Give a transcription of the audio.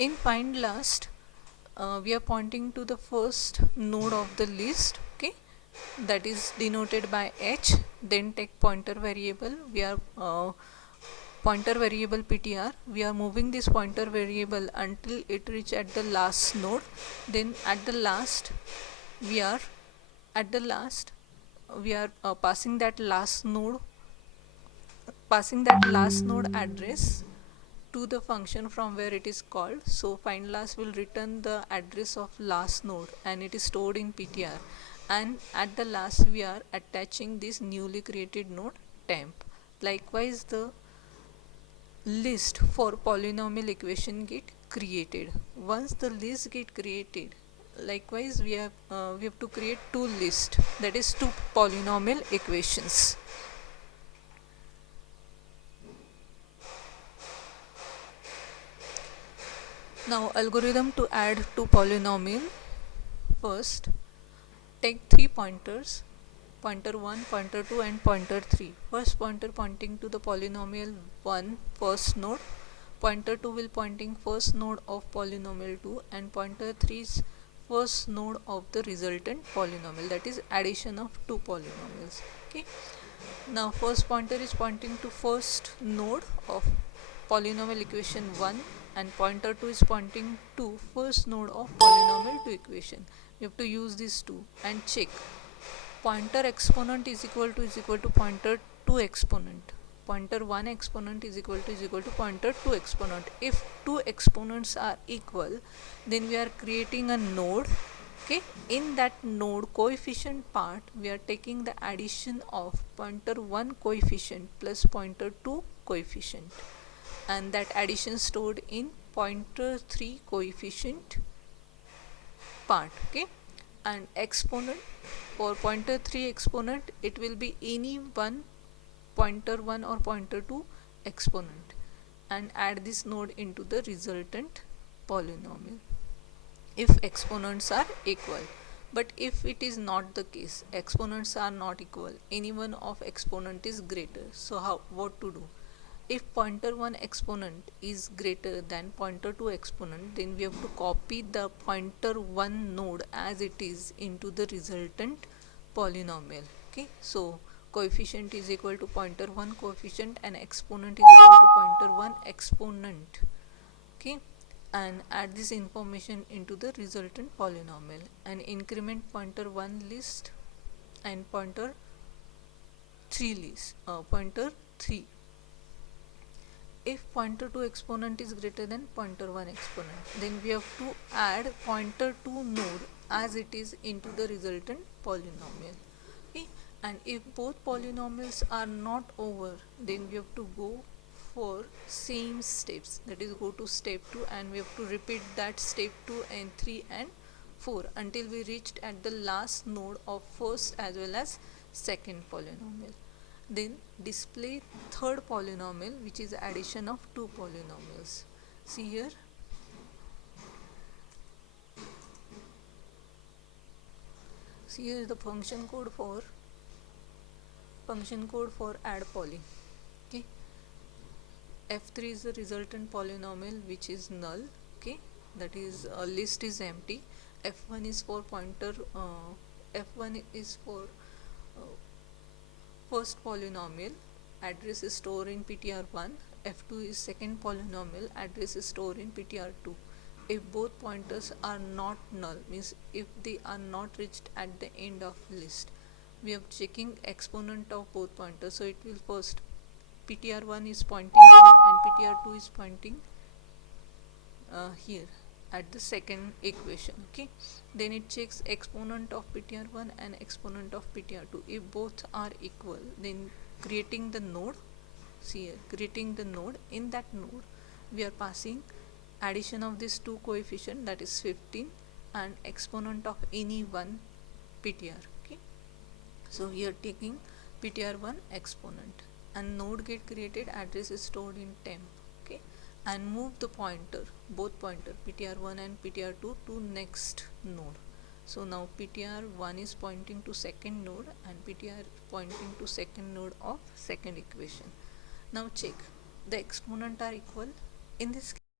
In find last, we are pointing to the first node of the list, okay, that is denoted by h. Then take pointer variable, we are pointer variable ptr, we are moving this pointer variable until it reach at the last node. Then at the last we are passing that last node address to the function from where it is called. So find last will return the address of last node and it is stored in ptr, and at the last we are attaching this newly created node temp. Likewise, the list for polynomial equation get created. Once the list get created, likewise we have to create two lists, that is two polynomial equations. Now algorithm to add two polynomial. First, take three pointers, pointer 1, pointer 2 and pointer 3. First pointer pointing to the polynomial 1 first node, pointer 2 will pointing first node of polynomial 2, and pointer 3 is first node of the resultant polynomial, that is addition of two polynomials. Okay. Now first pointer is pointing to first node of polynomial equation 1, and pointer 2 is pointing to first node of polynomial 2 equation. You have to use these two and check pointer exponent is equal to pointer 2 exponent, pointer 1 exponent is equal to pointer 2 exponent. If two exponents are equal, then we are creating a node. Okay, in that node coefficient part we are taking the addition of pointer 1 coefficient plus pointer 2 coefficient, and that addition stored in pointer 3 coefficient part. Okay, and exponent for pointer 3 exponent, it will be any one pointer 1 or pointer 2 exponent, and add this node into the resultant polynomial if exponents are equal. But if it is not the case, exponents are not equal, any one of exponent is greater, so what to do? If pointer 1 exponent is greater than pointer 2 exponent, then we have to copy the pointer 1 node as it is into the resultant polynomial. Okay, so coefficient is equal to pointer 1 coefficient and exponent is equal to pointer 1 exponent. Okay, and add this information into the resultant polynomial and increment pointer 1 list and pointer 3. If pointer 2 exponent is greater than pointer 1 exponent, then we have to add pointer 2 node as it is into the resultant polynomial. Okay? And if both polynomials are not over, then we have to go for same steps, that is go to step 2, and we have to repeat that step 2 and 3 and 4 until we reached at the last node of first as well as second polynomial. Then display third polynomial, which is addition of two polynomials. See here, is the function code for add poly. Okay, f3 is the resultant polynomial which is null. Okay, that is list is empty. F1 is for pointer F1 is for first polynomial, address is stored in ptr1. F2 is second polynomial, address is stored in ptr2. If both pointers are not null, means if they are not reached at the end of list, we are checking exponent of both pointers. So it will first ptr1 is pointing here and ptr2 is pointing here at the second equation. Okay, then it checks exponent of ptr1 and exponent of ptr2. If both are equal, then creating the node. See here, creating the node. In that node we are passing addition of these two coefficient, that is 15, and exponent of any one ptr. Okay, so here taking ptr1 exponent, and node get created, address is stored in temp. Okay, and move the pointer, both pointer ptr1 and ptr2 to next node. So now ptr1 is pointing to second node and ptr pointing to second node of second equation. Now check the exponent are equal. In this case